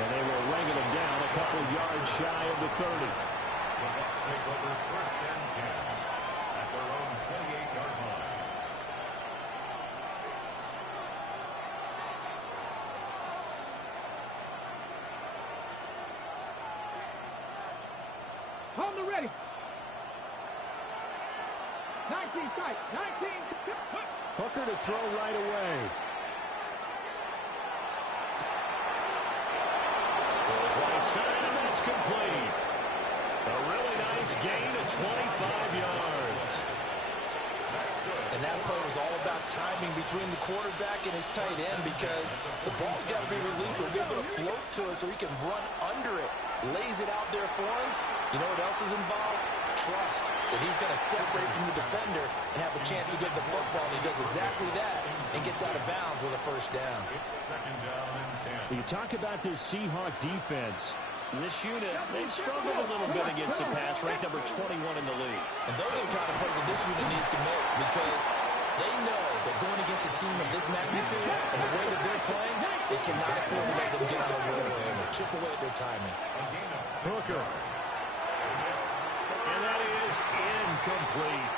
And they will wrangle him down a couple yards shy of the 30. The Bucs take over 1st and 10 at their own 28-yard line. On the ready. 19 sight. 19. Hooker to throw right away. Throws right side, and that's complete. A really nice gain of 25 yards. And that play was all about timing between the quarterback and his tight end, because the ball's got to be released with a little bit of float to it so he can run under it. Lays it out there for him. You know what else is involved? Trust that he's going to separate from the defender and have a chance to get the football, and he does exactly that and gets out of bounds with a 1st down. It's 2nd down and 10. You talk about this Seahawk defense. This unit, they've struggled a little bit against the pass, ranked number 21 in the league. And those are the kind of plays that this unit needs to make, because they know that going against a team of this magnitude and the way that they're playing, they cannot afford to let them get on a roll and chip away at their timing. Hooker. And that is incomplete.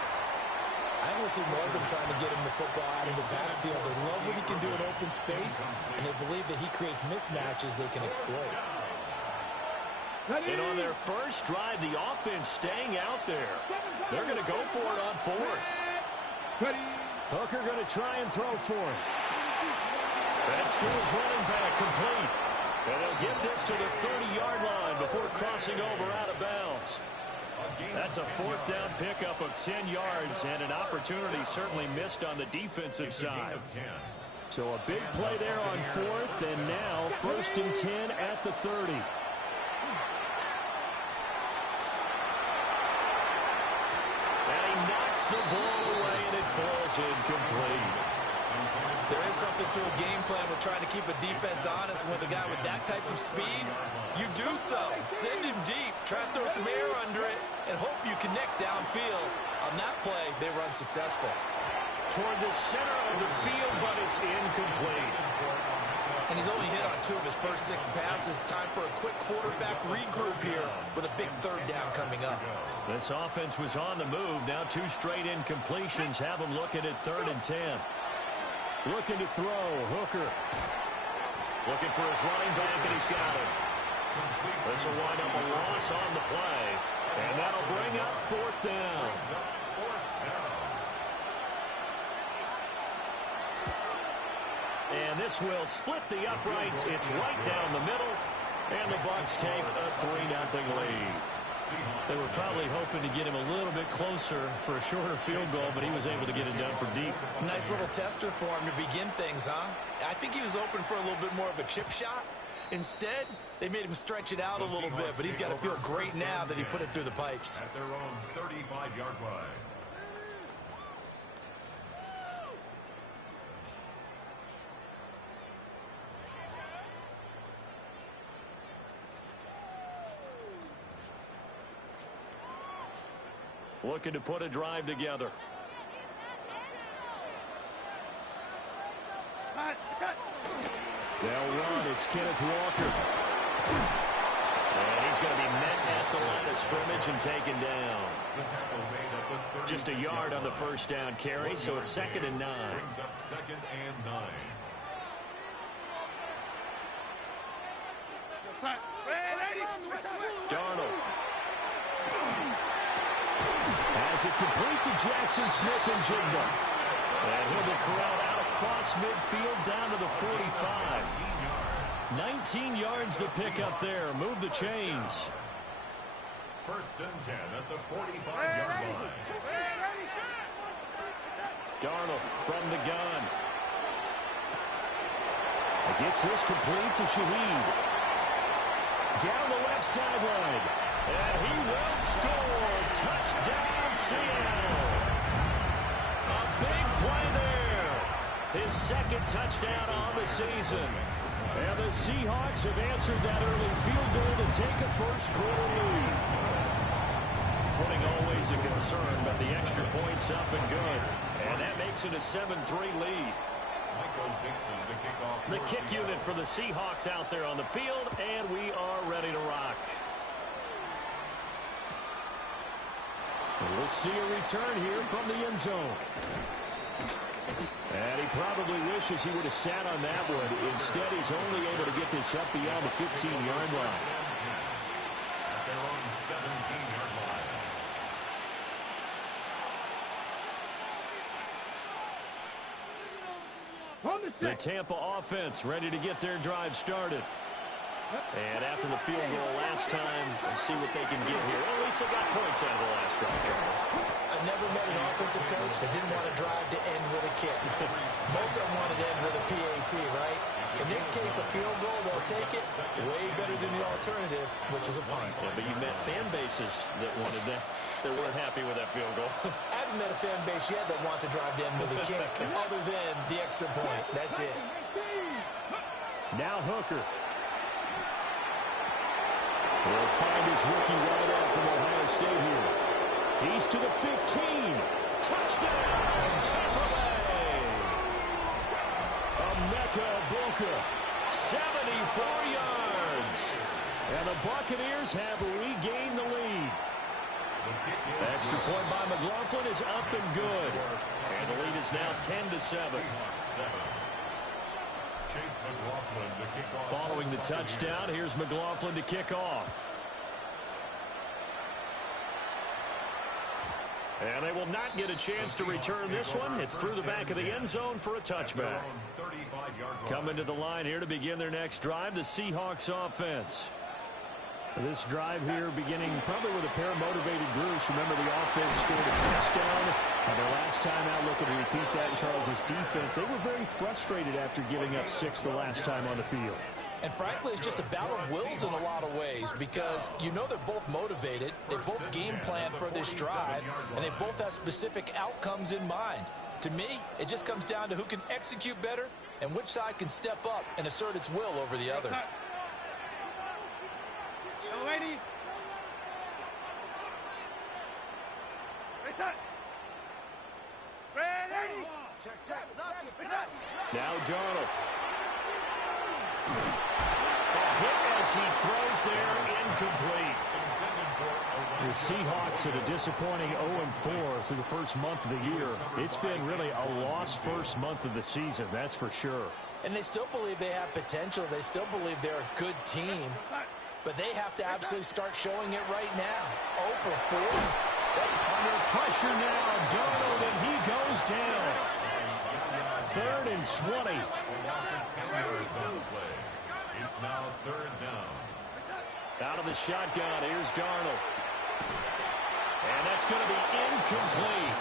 I honestly love them trying to get him the football out of the backfield. They love what he can do in open space, and they believe that he creates mismatches they can exploit. And on their first drive, the offense staying out there. They're going to go for it on 4th. Hooker going to try and throw for it. That's to his running back, complete. And they'll get this to the 30-yard line before crossing over out of bounds. That's a 4th down pickup of 10 yards, and an opportunity certainly missed on the defensive side. So a big play there on 4th, and now 1st and 10 at the 30. The ball away, and it falls incomplete. There is something to a game plan with trying to keep a defense honest. With a guy with that type of speed, you do so. Send him deep, try to throw some air under it, and hope you connect downfield. On that play, they run successful. Toward the center of the field, but it's incomplete. And he's only hit on 2 of his first 6 passes. Time for a quick quarterback regroup here with a big 3rd down coming up. This offense was on the move. Now 2 straight incompletions have him looking at 3rd and 10. Looking to throw. Hooker. Looking for his running back, and he's got it. This will wind up a loss on the play. And that'll bring up 4th down. And this will split the uprights. It's right down the middle. And the Bucs take a 3-0 lead. They were probably hoping to get him a little bit closer for a shorter field goal, but he was able to get it done for deep. Nice little tester for him to begin things, huh? I think he was open for a little bit more of a chip shot. Instead, they made him stretch it out a little bit, but he's got to feel great now that he put it through the pipes. At their own 35-yard line. Looking to put a drive together. They'll run. It's Kenneth Walker. And he's going to be met at the line of scrimmage and taken down. Just a yard on the 1st down carry, so it's 2nd and 9. Brings up 2nd and 9. Darnold. Has it complete to Jackson Smith and Jigba. And he'll be corralled out across midfield down to the 45. 19 yards to pick up there. Move the chains. 1st and 10 at the 45-yard line. Darnold from the gun. Gets this complete to Shaheed. Down the left sideline. And he will score. Touchdown, Seattle. A big play there. His 2nd touchdown on the season. And the Seahawks have answered that early field goal to take a 1st quarter lead. Footing always a concern, but the extra point's up and good. And that makes it a 7-3 lead. Michael Dixon to kick off The kick unit for the Seahawks out there on the field, and we are ready to rock. We'll see a return here from the end zone. And he probably wishes he would have sat on that one. Instead, he's only able to get this up beyond the 15-yard line. At their own 17-yard line. The Tampa offense ready to get their drive started. And after the field goal last time, we'll see what they can get here. Well, at least they got points out of the last drive, Charles. I never met an offensive coach that didn't want to drive to end with a kick. Most of them wanted to end with a PAT, right? In this case, a field goal, they'll take it way better than the alternative, which is a punt. Yeah, but you met fan bases that wanted that, that weren't happy with that field goal. I haven't met a fan base yet that wants to drive to end with a kick, other than the extra point. That's it. Now Hooker. Will find his rookie wideout from Ohio State here. He's to the 15. Touchdown, Tampa Bay. Emeka Egbuka, 74 yards. And the Buccaneers have regained the lead. Extra point by McLaughlin is up and good. And the lead is now 10-7. Following the touchdown, here's McLaughlin to kick off. And they will not get a chance to return this one. It's through the back of the end zone for a touchback. Coming to the line here to begin their next drive, the Seahawks offense. This drive here beginning probably with a pair of motivated groups. Remember, the offense scored a touchdown. And their last time out, looking to repeat that in Charles's defense. They were very frustrated after giving up 6 the last time on the field. And frankly, it's just a battle of wills in a lot of ways because you know they're both motivated. They both game plan for this drive, and they both have specific outcomes in mind. To me, it just comes down to who can execute better and which side can step up and assert its will over the other. Lady. Ready. Check. Now Darnold. A hit as he throws there, incomplete. The Seahawks at a disappointing 0-4 through the first month of the year. It's been really a lost first month of the season, that's for sure. And they still believe they have potential. They still believe they're a good team. But they have to absolutely start showing it right now. 0 for 4. Under pressure now, Darnold, and he goes down. 3rd and 20. It's now 3rd down. Out of the shotgun, here's Darnold. And that's going to be incomplete.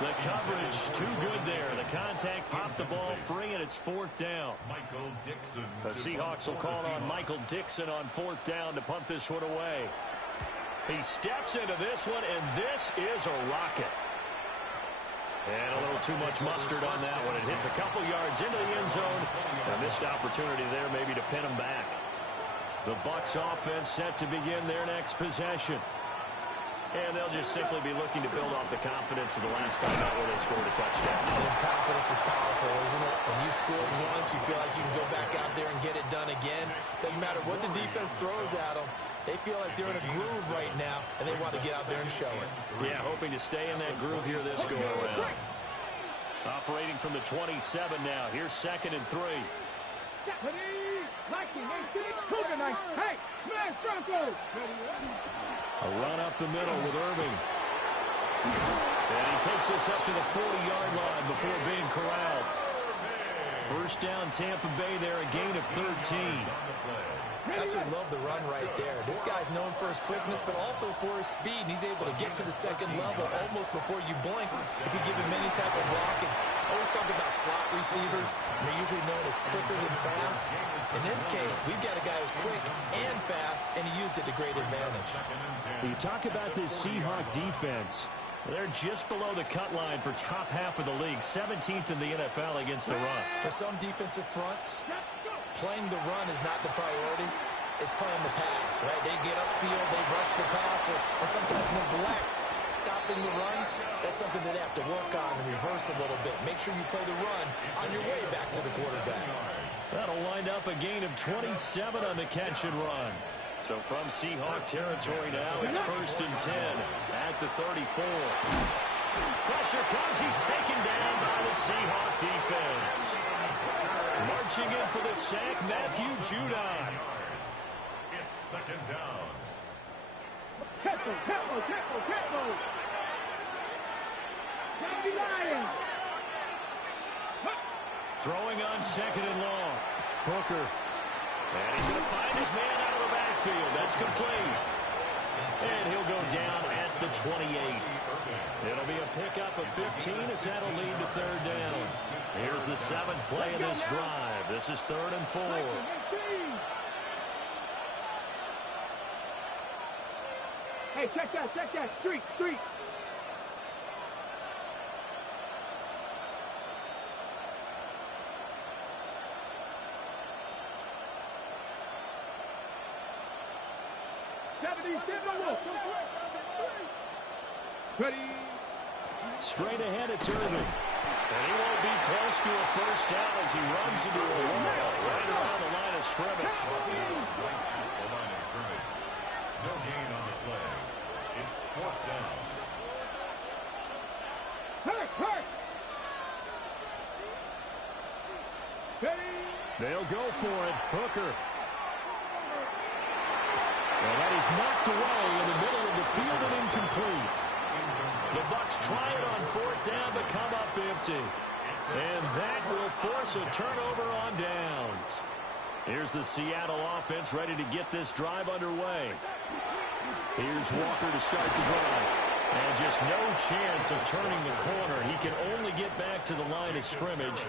The coverage too good there. The contact popped the ball free, and it's 4th down. Michael Dixon. The Seahawks will call on Michael Dixon on 4th down to punt this one away. He steps into this one, and this is a rocket. And a little too much mustard on that one. It hits a couple yards into the end zone. A missed opportunity there maybe to pin him back. The Bucs offense set to begin their next possession. And they'll just simply be looking to build off the confidence of the last time out where they scored a touchdown. And confidence is powerful, isn't it? When you scored once, you feel like you can go back out there and get it done again. Doesn't matter what the defense throws at them. They feel like they're in a groove right now, and they want to get out there and show it. Yeah, hoping to stay in that groove here this go-around. Operating from the 27 now. Here's 2nd and 3. A run up the middle with Irving. And he takes us up to the 40-yard line before being corralled. 1st down, Tampa Bay there, a gain of 13. I actually love the run right there. This guy's known for his quickness, but also for his speed. And he's able to get to the 2nd level almost before you blink if you give him any type of blocking. I always talk about slot receivers, and they're usually known as quicker than fast. In this case, we've got a guy who's quick and fast, and he used it to great advantage. You talk about this Seahawk defense. They're just below the cut line for top half of the league, 17th in the NFL against the run. For some defensive fronts, playing the run is not the priority. It's playing the pass, right? They get upfield, they rush the passer, and sometimes neglect stopping the run. That's something that they have to work on and reverse a little bit. Make sure you play the run on your way back to the quarterback. Well, will wind up a gain of 27 on the catch and run. So from Seahawk territory now, it's 1st and 10 at the 34. Pressure comes. He's taken down by the Seahawk defense. Marching in for the sack, Matthew Judon. It's 2nd down. Tempo. Throwing on 2nd and long. Hooker. And he's going to find his man out of the backfield. That's complete. And he'll go down at the 28. It'll be a pickup of 15 as that'll lead to 3rd down. Here's the 7th play of this drive. This is 3rd and 4. Hey, check that. Streak. Ready. Straight ahead, it's Irvin. And he won't be close to a 1st down as he runs into a wall right around the line of scrimmage. No gain on the play. It's 4th down. Hurt. Ready. They'll go for it. Hooker. Well, that is knocked away in the middle of the field and incomplete. The Bucs try it on 4th down but come up empty. And that will force a turnover on downs. Here's the Seattle offense ready to get this drive underway. Here's Walker to start the drive. And just no chance of turning the corner. He can only get back to the line of scrimmage.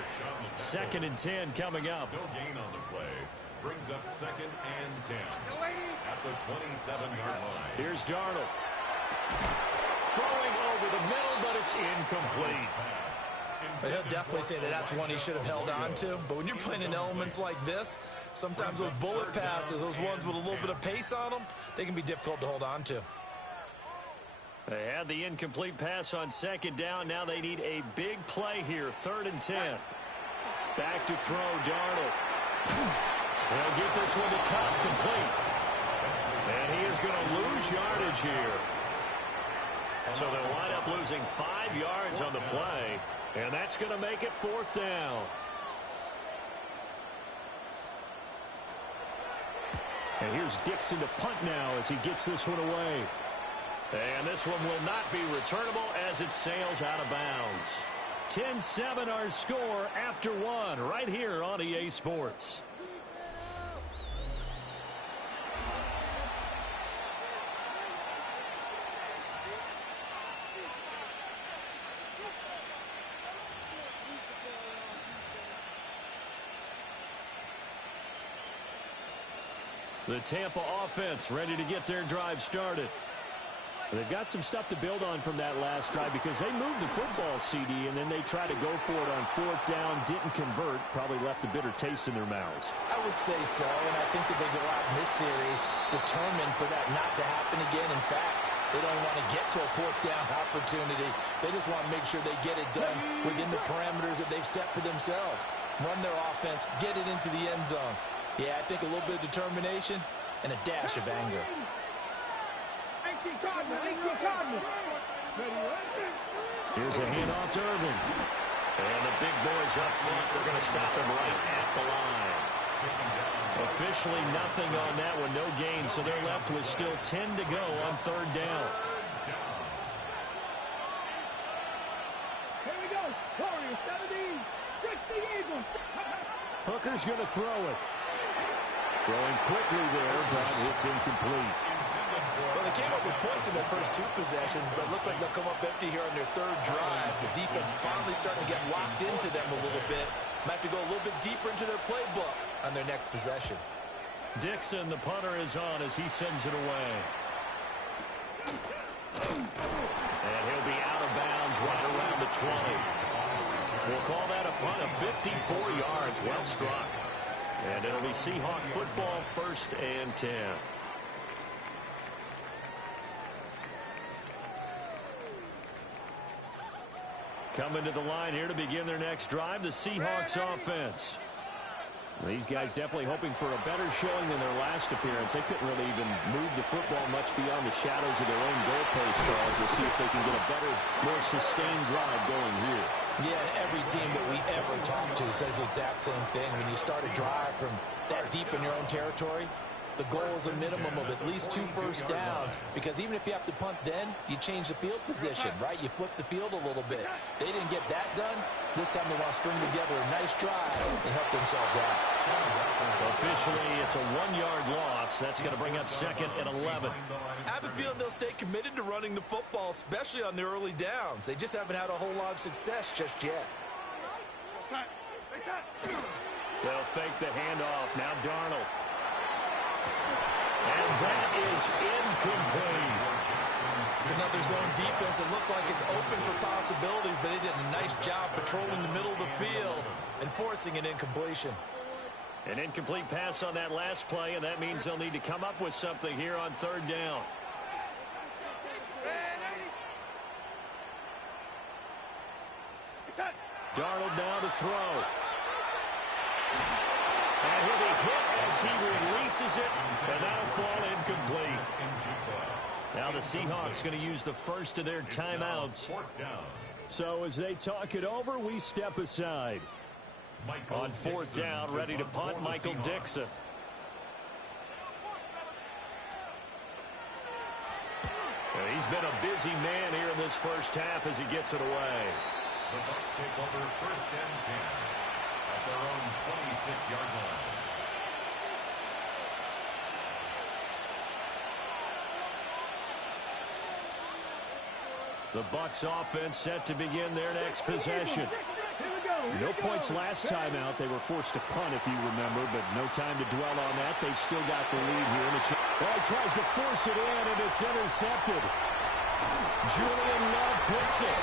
2nd and 10 coming up. No gain on the play. Brings up 2nd and 10 at the 27-yard line. Here's Darnold. Throwing over the middle, but it's incomplete. He'll definitely say that that's one he should have held on to. But when you're playing in elements like this, sometimes those bullet passes, those ones with a little bit of pace on them, they can be difficult to hold on to. They had the incomplete pass on 2nd down. Now they need a big play here. 3rd and 10. Back to throw, Darnold. They'll get this one to cut complete. And he is going to lose yardage here. So they'll wind up losing 5 yards on the play. And that's going to make it 4th down. And here's Dixon to punt now as he gets this one away. And this one will not be returnable as it sails out of bounds. 10-7 our score after 1 right here on EA Sports. The Tampa offense ready to get their drive started. They've got some stuff to build on from that last drive because they moved the football, CD, and then they tried to go for it on 4th down, didn't convert, probably left a bitter taste in their mouths. I would say so, and I think that they go out in this series determined for that not to happen again. In fact, they don't want to get to a 4th down opportunity. They just want to make sure they get it done within the parameters that they've set for themselves. Run their offense, get it into the end zone. Yeah, I think a little bit of determination and a dash of anger. Here's a handoff to Irvin. And the big boys up front, they're going to stop him right at the line. Officially nothing on that one, no gain, so they're left with still 10 to go on 3rd down. Here we go. Warriors 17. 60 Eagles. Hooker's going to throw it. Throwing quickly there, but it's incomplete. Well, they came up with points in their first 2 possessions, but it looks like they'll come up empty here on their 3rd drive. The defense finally starting to get locked into them a little bit. Might have to go a little bit deeper into their playbook on their next possession. Dixon, the punter, is on as he sends it away. And he'll be out of bounds right around the 20. We'll call that a punt of 54 yards. Well struck. And it'll be Seahawk football, 1st and 10. Coming to the line here to begin their next drive, the Seahawks offense. These guys definitely hoping for a better showing than their last appearance. They couldn't really even move the football much beyond the shadows of their own goalpost, Charles. We'll see if they can get a better, more sustained drive going here. Yeah, and every team that we ever talk to says the exact same thing. When you start a drive from that deep in your own territory, the goal is a minimum of at least 2 first downs, because even if you have to punt then, you change the field position, right? You flip the field a little bit. They didn't get that done. This time they want to string together a nice drive and help themselves out. Officially, it's a 1-yard loss. That's going to bring up second and 11. I have a feeling they'll stay committed to running the football, especially on the early downs. They just haven't had a whole lot of success just yet. They'll fake the handoff. Now Darnold. And that is incomplete. It's another zone defense. It looks like it's open for possibilities, but they did a nice job patrolling the middle of the field and forcing an incompletion. An incomplete pass on that last play, and that means they'll need to come up with something here on 3rd down. Darnold now to throw. And he'll be hit as he releases it, and that'll fall incomplete. Now the Seahawks going to use the first of their timeouts. So as they talk it over, we step aside. On 4th down, ready to punt, Michael Dixon. And he's been a busy man here in this first half as he gets it away. The Bucs take over 1st and 10 at their own 26-yard line. The Bucs offense set to begin their next possession. No points last time out. They were forced to punt, if you remember, but no time to dwell on that. They've still got the lead here. Well, he tries to force it in, and it's intercepted. Julian Love puts it.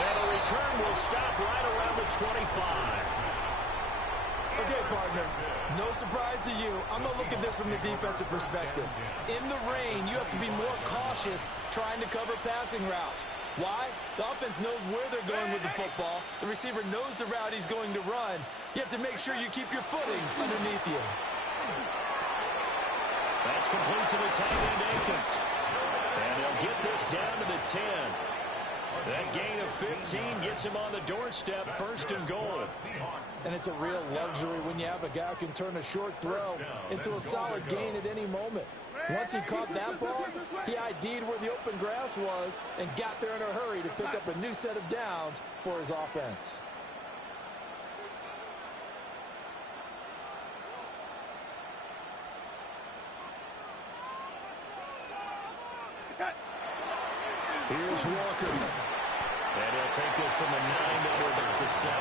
And a return will stop right around the 25. Okay, partner, no surprise to you. I'm going to look at this from the defensive perspective. In the rain, you have to be more cautious trying to cover passing routes. Why? The offense knows where they're going with the football. The receiver knows the route he's going to run. You have to make sure you keep your footing underneath you. That's complete to the tight end, Akins. And they'll get this down to the 10. That gain of 15 gets him on the doorstep, 1st and goal. And it's a real luxury when you have a guy who can turn a short throw into a solid gain at any moment. Once he caught that ball, he ID'd where the open grass was and got there in a hurry to pick up a new set of downs for his offense. Here's Walker. And he'll take this from the 9 over to the 7.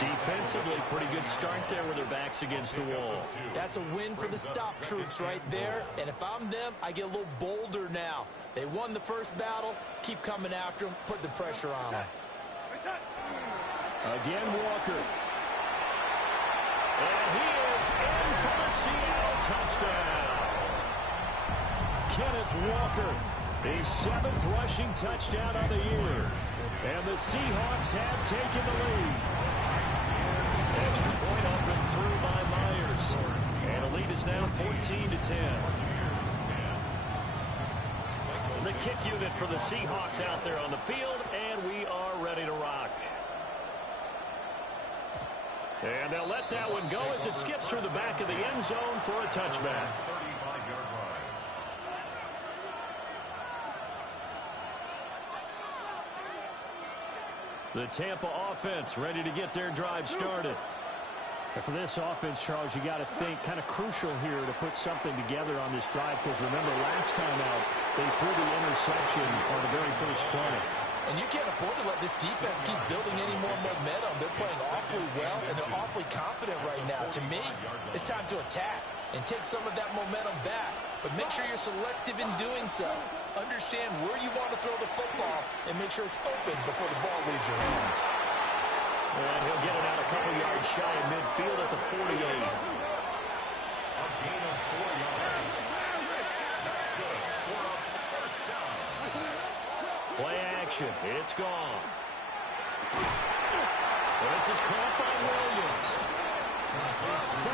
Defensively, pretty good start there with their backs against the wall. That's a win for the stop troops right there. And if I'm them, I get a little bolder now. They won the first battle. Keep coming after them. Put the pressure on them. Again, Walker. And he is in for the Seattle touchdown. Kenneth Walker, his 7th rushing touchdown of the year. And the Seahawks have taken the lead. Extra point up and through by Myers. And the lead is now 14-10. The kick unit for the Seahawks out there on the field, and we are ready to rock. And they'll let that one go as it skips through the back of the end zone for a touchback. The Tampa offense ready to get their drive started. And for this offense, Charles, you got to think kind of crucial here to put something together on this drive, because remember last time out they threw the interception on the very first play. And you can't afford to let this defense keep building any more momentum. They're playing awfully well, and they're awfully confident right now. To me, it's time to attack and take some of that momentum back. But make sure you're selective in doing so. Understand where you want to throw the football and make sure it's open before the ball leaves your hands. And he'll get it out a couple yards shy of midfield at the 48. A gain of 4 yards. That's good for a first down. Play action. It's gone. Well, this is caught by Williams.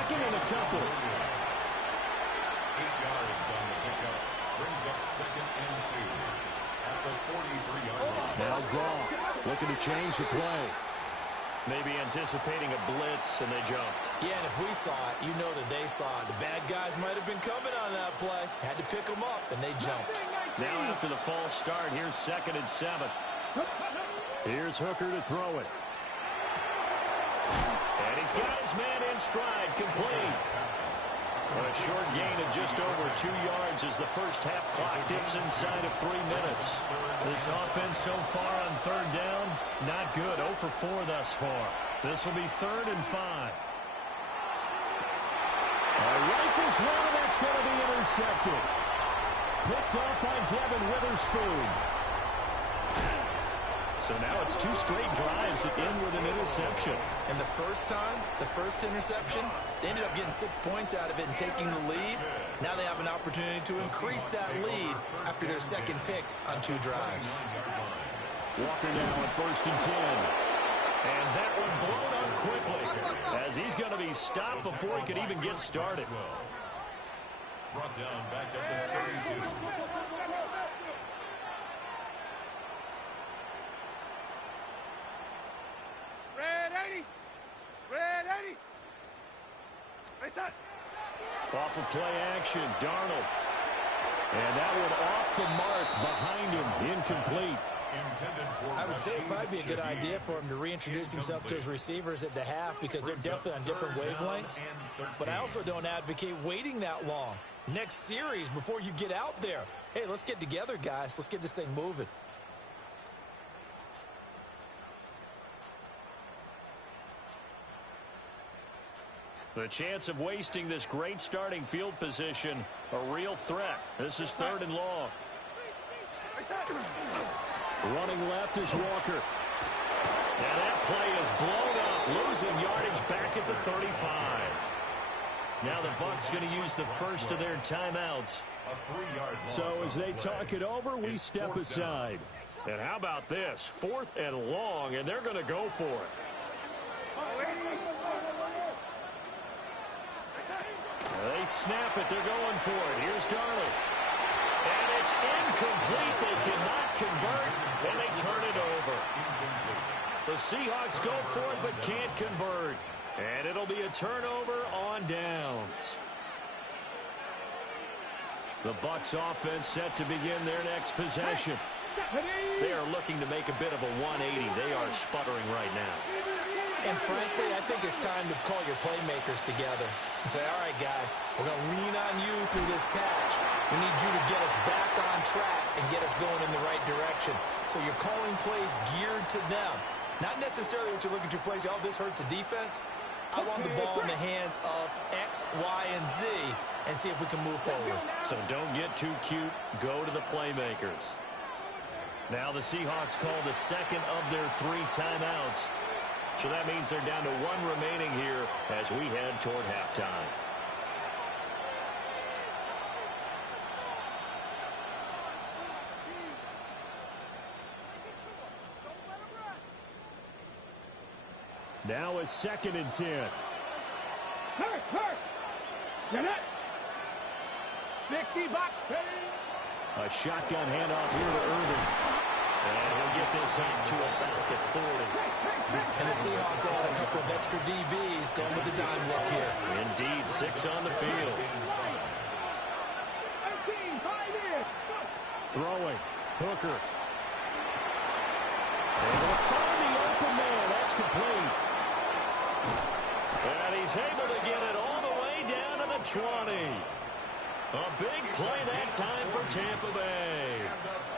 second and a couple. 8 yards on the pickup. Brings up 2nd and 2 at the 43-yard line. Now Goff looking to change the play. Maybe anticipating a blitz, and they jumped. Yeah, and if we saw it, you know that they saw it. The bad guys might have been coming on that play. Had to pick them up, and they jumped. Now after the false start, here's 2nd and 7. Here's Hooker to throw it. And he's got his man in stride, complete. But a short gain of just over 2 yards as the first half clock dips inside of 3 minutes. This offense so far on 3rd down, not good. 0 for 4 thus far. This will be 3rd and 5. Rifles one, and that's going to be intercepted. Picked off by Devin Witherspoon. So now it's 2 straight drives that end with an interception. And the first time, the first interception, they ended up getting 6 points out of it and taking the lead. Now they have an opportunity to increase that lead after their 2nd pick on 2 drives. Walker now at 1st and 10. And that one blown up quickly as he's going to be stopped before he could even get started. Brought down back up to 32. Red 80. Face up. Off of play action, Darnold. And that one off the mark behind him, incomplete. I would say it might be a good idea for him to reintroduce himself to his receivers at the half because they're definitely on different wavelengths. But I also don't advocate waiting that long. Next series before you get out there. Hey, let's get together, guys. Let's get this thing moving. The chance of wasting this great starting field position, a real threat. This is 3rd and long. Running left is Walker. And that play is blown up, losing yardage back at the 35. Now the Bucs going to use the first of their timeouts. So as they talk it over, we step aside. And how about this? 4th and long, and they're going to go for it. They snap it. They're going for it. Here's Darnold. And it's incomplete. They cannot convert, and they turn it over. The Seahawks go for it but can't convert. And it'll be a turnover on downs. The Bucs offense set to begin their next possession. They are looking to make a bit of a 180. They are sputtering right now. And frankly, I think it's time to call your playmakers together and say, all right, guys, we're going to lean on you through this patch. We need you to get us back on track and get us going in the right direction. So you're calling plays geared to them. Not necessarily what you look at your plays, oh, this hurts the defense. I want the ball in the hands of X, Y, and Z and see if we can move forward. So don't get too cute. Go to the playmakers. Now the Seahawks call the 2nd of their 3 timeouts. So that means they're down to 1 remaining here as we head toward halftime. Now is 2nd and 10. Hurt. Get it. 60 bucks. A shotgun handoff here to Irvin. And he'll get this out to about the 40. And the Seahawks add a couple of extra DBs going with the dime look here. Indeed, 6 on the field. Throwing. Hooker. Able to find the open man. That's complete. And he's able to get it all the way down to the 20. A big play that time for Tampa Bay.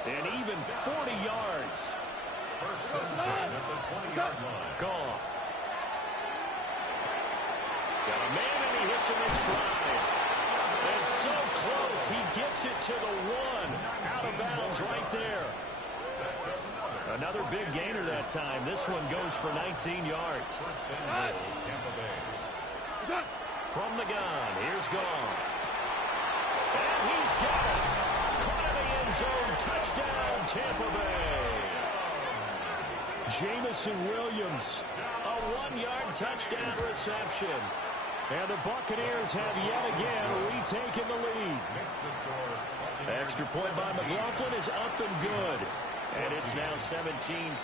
And even 40 yards. First and 10 at the 20-yard line. Goff. Got a man and he hits him in stride. And so close, he gets it to the 1. Out of bounds right there. Another big gainer that time. This one goes for 19 yards. First and goal, Tampa Bay. From the gun, here's Goff. And he's got it. Caught in the end zone. Touchdown, Tampa Bay. Jamison Williams, a 1-yard touchdown reception. And the Buccaneers have yet again retaken the lead. Extra point by McLaughlin is up and good. And it's now 17-14.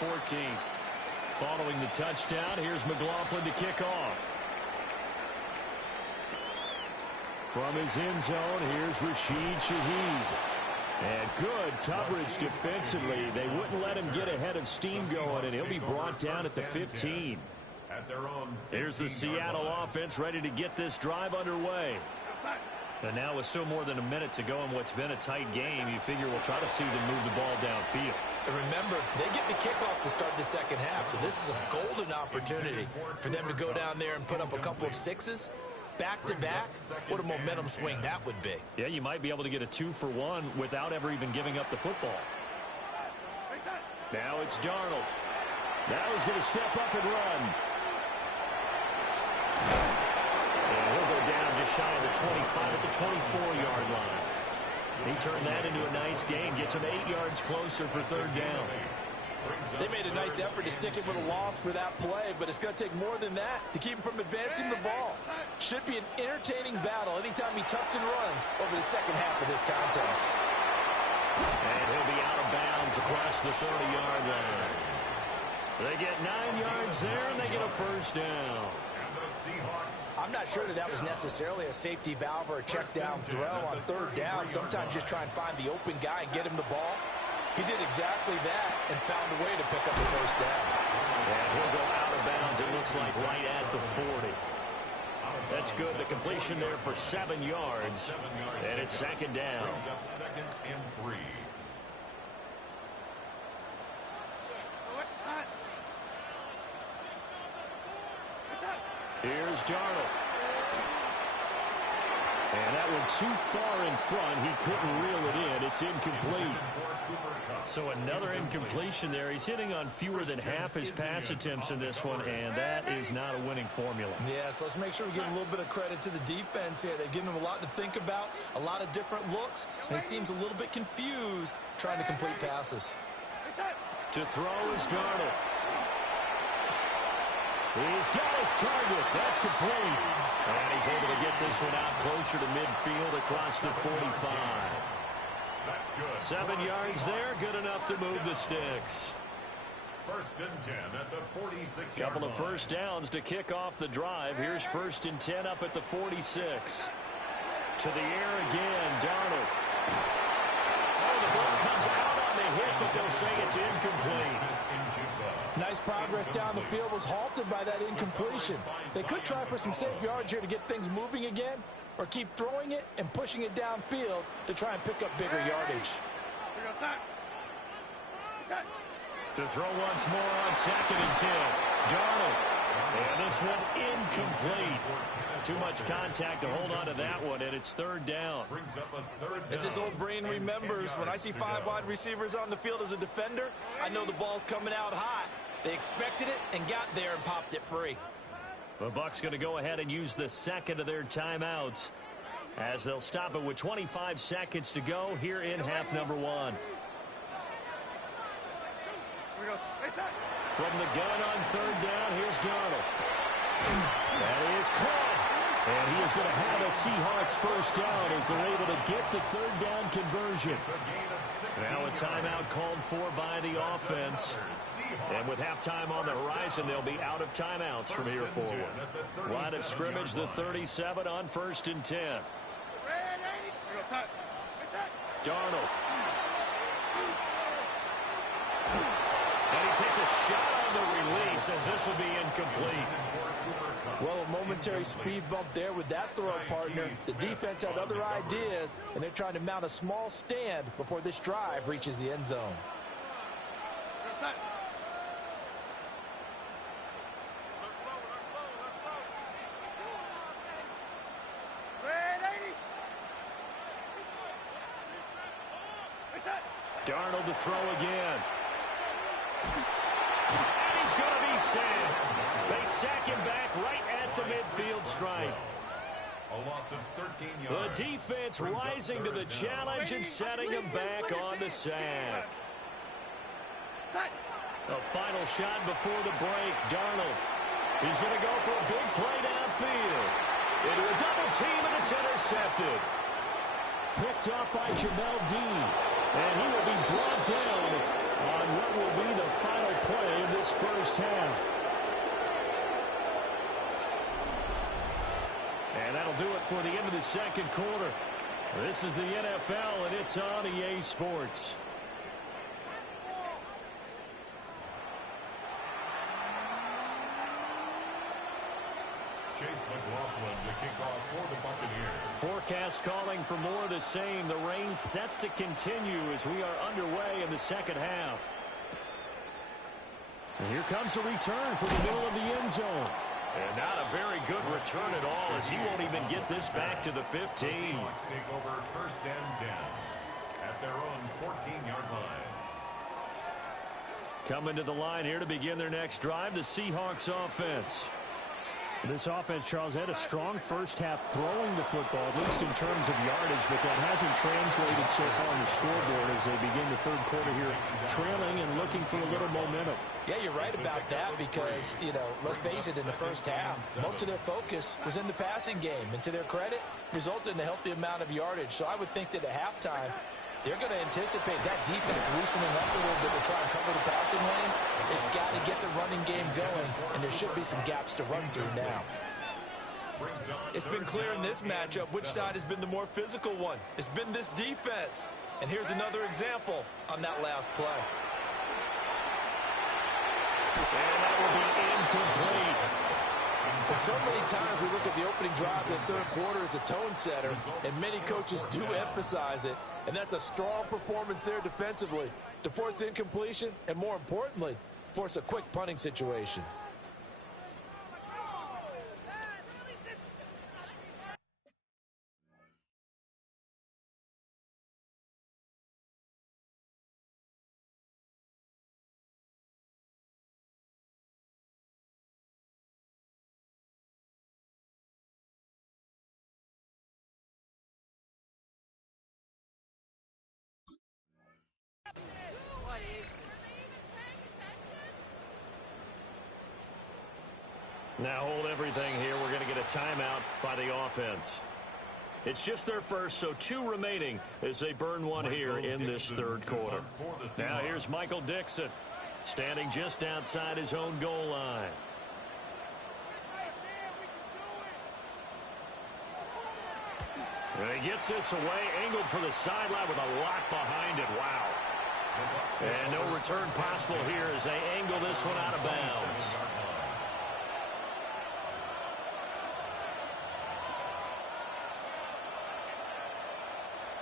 Following the touchdown, here's McLaughlin to kick off. From his end zone, here's Rashid Shaheed. And good coverage defensively. They wouldn't let him get ahead of steam going, and he'll be brought down at the 15. Here's the Seattle offense ready to get this drive underway. And now with still more than a minute to go in what's been a tight game, you figure we'll try to see them move the ball downfield. And remember, they get the kickoff to start the second half, so this is a golden opportunity for them to go down there and put up a couple of sixes. Back-to-back, what a momentum swing that would be. Yeah, you might be able to get a 2-for-1 without ever even giving up the football. Now it's Darnold. Now he's going to step up and run. And he'll go down just shy of the 25 at the 24-yard line. He turned that into a nice gain, gets him 8 yards closer for third down. They made a nice effort to stick him with a loss for that play, but it's going to take more than that to keep him from advancing the ball. Should be an entertaining battle anytime he tucks and runs over the second half of this contest. And he'll be out of bounds across the 30-yard line. They get 9 yards there, and they get a first down. I'm not sure that was necessarily a safety valve or a check down throw on third down. Sometimes just try and find the open guy and get him the ball. He did exactly that and found a way to pick up the first down. And he'll go out of bounds, it looks like, right at the 40. That's good. The completion there for 7 yards. And it's second down. Second and 3. Here's Darnold. And that one too far in front. He couldn't reel it in. It's incomplete. So another incompletion there. He's hitting on fewer than half his pass attempts in this one, and that is not a winning formula. Yeah, so let's make sure we give a little bit of credit to the defense here. They've given him a lot to think about, a lot of different looks, and he seems a little bit confused trying to complete passes. To throw is Darnold. He's got his target. That's complete. And he's able to get this one out closer to midfield across the 45. That's good. 7 yards there, good enough to move the sticks. First and 10 at the 46. Couple of first downs to kick off the drive. Here's first and 10 up at the 46. To the air again, Darnold. Oh, the ball comes out on the hit, but they'll say it's incomplete. Nice progress down the field was halted by that incompletion. They could try for some safe yards here to get things moving again, or keep throwing it and pushing it downfield to try and pick up bigger yardage. To throw once more on second and 10. Darnold. And this one incomplete. Too much contact to hold on to that one, and it's third down. As his old brain remembers, when I see 5 wide receivers on the field as a defender, I know the ball's coming out hot. They expected it and got there and popped it free. The Bucs going to go ahead and use the second of their timeouts as they'll stop it with 25 seconds to go here in half number 1. From the gun on third down, here's Darnold. That is caught. And he is going to have a Seahawks first down as they're able to get the third down conversion. Now a timeout called for by the offense. And with halftime on the horizon, they'll be out of timeouts from here forward. Line of scrimmage, the 37 on first and 10. Darnold. And he takes a shot on the release as this will be incomplete. Well, a momentary speed bump there with that throw, partner. The defense had other ideas, and they're trying to mount a small stand before this drive reaches the end zone. Darnold to throw again. And he's going to be sacked. They sack him back right at the midfield stripe. A loss of 13 yards. The defense rising to the challenge and setting him back on the sack. A final shot before the break. Darnold. He's going to go for a big play downfield. picked off by Jamel Dean. And he will be brought down on what will be the final play of this first half. And that'll do it for the end of the second quarter. This is the NFL, and it's on EA Sports. Chase McLaughlin to kick off for the Buccaneers. Forecast calling for more of the same. The rain set to continue as we are underway in the second half. And here comes a return from the middle of the end zone. And not a very good return at all, as he won't even get this back to the 15. The Seahawks take over first and 10 at their own 14-yard line. Coming to the line here to begin their next drive, the Seahawks offense. This offense, Charles, had a strong first half throwing the football, at least in terms of yardage, but that hasn't translated so far on the scoreboard as they begin the third quarter here, trailing and looking for a little momentum. Yeah, you're right about that because, you know, let's face it, in the first half, most of their focus was in the passing game. And to their credit, resulted in a healthy amount of yardage. So I would think that at halftime, they're going to anticipate that defense loosening up a little bit to try and cover the passing lanes. They've got to get the running game going, and there should be some gaps to run through now. It's been clear in this matchup which side has been the more physical one. It's been this defense. And here's another example on that last play. And that will be incomplete. And so many times we look at the opening drive of the third quarter as a tone setter, and many coaches do emphasize it. And that's a strong performance there defensively to force incompletion and, more importantly, force a quick punting situation. Now hold everything here. We're going to get a timeout by the offense. It's just their first, so 2 remaining as they burn one here in this third quarter. Now here's Michael Dixon, standing just outside his own goal line. And he gets this away, angled for the sideline with a lock behind it. Wow. And no return possible here as they angle this one out of bounds.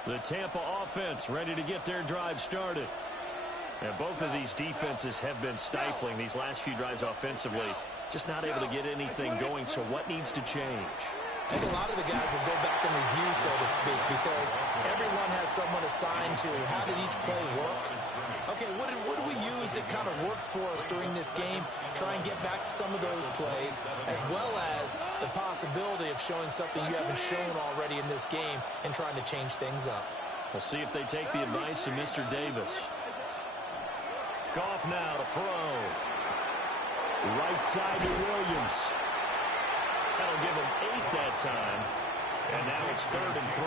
The Tampa offense ready to get their drive started. And both of these defenses have been stifling these last few drives offensively. Just not able to get anything going, so what needs to change? I think a lot of the guys will go back and review, so to speak, because everyone has someone assigned to how did each play work. Okay, what do we use that kind of worked for us during this game? Try and get back to some of those plays, as well as the possibility of showing something you haven't shown already in this game and trying to change things up. We'll see if they take the advice of Mr. Davis. Goff now to throw. Right side to Williams. That'll give him 8 that time. And now it's 3rd and 3.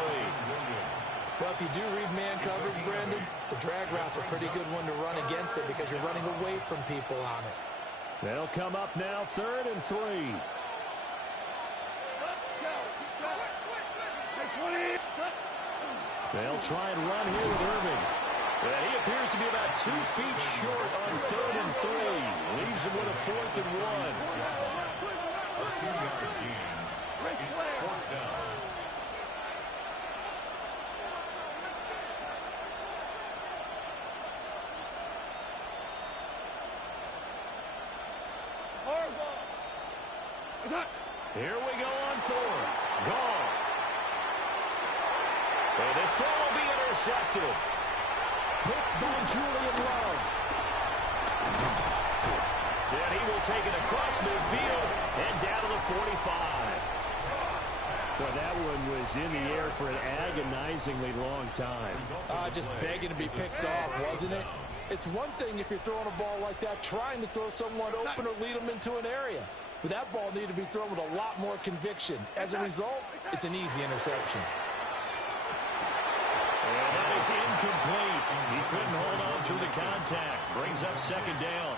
Well, if you do read man coverage, Brandon, the drag route's a pretty good one to run against it because you're running away from people on it. They'll come up now 3rd and 3. They'll try and run here with Irving. He appears to be about 2 feet short on 3rd and 3. Leaves him with a 4th and 1. A 2-yard gain. It's 4th down. Here we go on 4th. Goff. And this throw will be intercepted. Picked by Julian Love. And he will take it across midfield and down to the 45. Well, that one was in the air for an agonizingly long time. Just begging to be picked off, wasn't it? It's one thing if you're throwing a ball like that, trying to throw someone open or lead them into an area. But that ball needed to be thrown with a lot more conviction. As a result, it's an easy interception. And that is incomplete. He couldn't hold on through the contact. Brings up second down.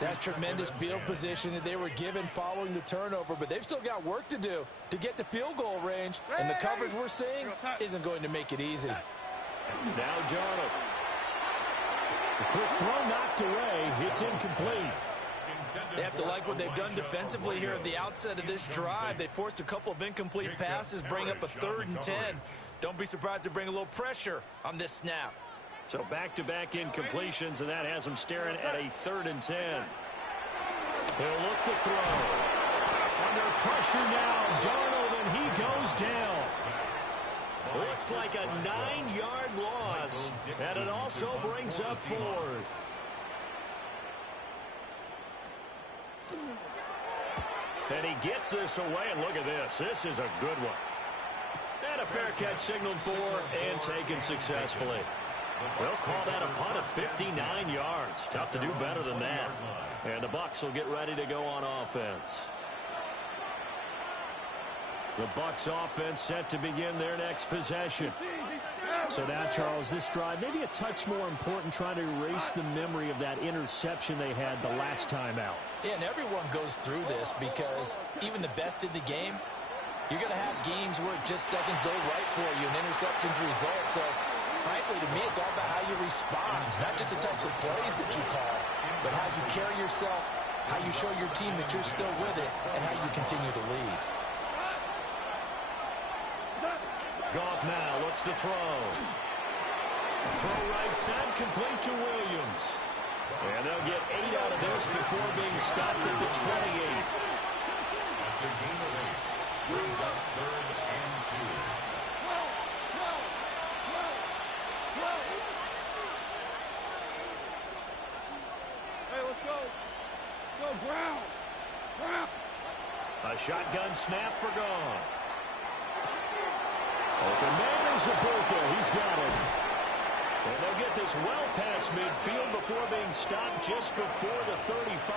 That's tremendous field position that they were given following the turnover, but they've still got work to do to get to field goal range, and the coverage we're seeing isn't going to make it easy. Now Darnold. The quick throw knocked away. It's incomplete. They have to like what they've done defensively here at the outset of this drive. They forced a couple of incomplete passes, bring up a 3rd and 10. Don't be surprised to bring a little pressure on this snap. So back-to-back incompletions, and that has him staring at a 3rd and 10. He'll look to throw. Under pressure now, Darnold, and he goes down. Looks like a 9-yard loss, and it also brings up 4th. And he gets this away, and look at this. This is a good one. And a fair catch signaled for and taken successfully. They'll call that a punt of 59 yards. Tough to do better than that. And the Bucs will get ready to go on offense. The Bucs offense set to begin their next possession. So now, Charles, this drive maybe a touch more important, trying to erase the memory of that interception they had the last time out. Yeah, and everyone goes through this because even the best in the game, you're going to have games where it just doesn't go right for you, and interceptions result. So, frankly, to me, it's all about how you respond, not just the types of plays that you call, but how you carry yourself, how you show your team that you're still with it, and how you continue to lead. Goff now looks to throw. Throw right side, complete to Williams. And they'll get 8 out of this before being stopped at the 28. That's a gain of 8. Brings up 3rd and 2. Hey, let's go. Go, Brown. Brown. A shotgun snap for Goff. Open man is Ibuka. He's got it. And they'll get this well past midfield before being stopped just before the 35.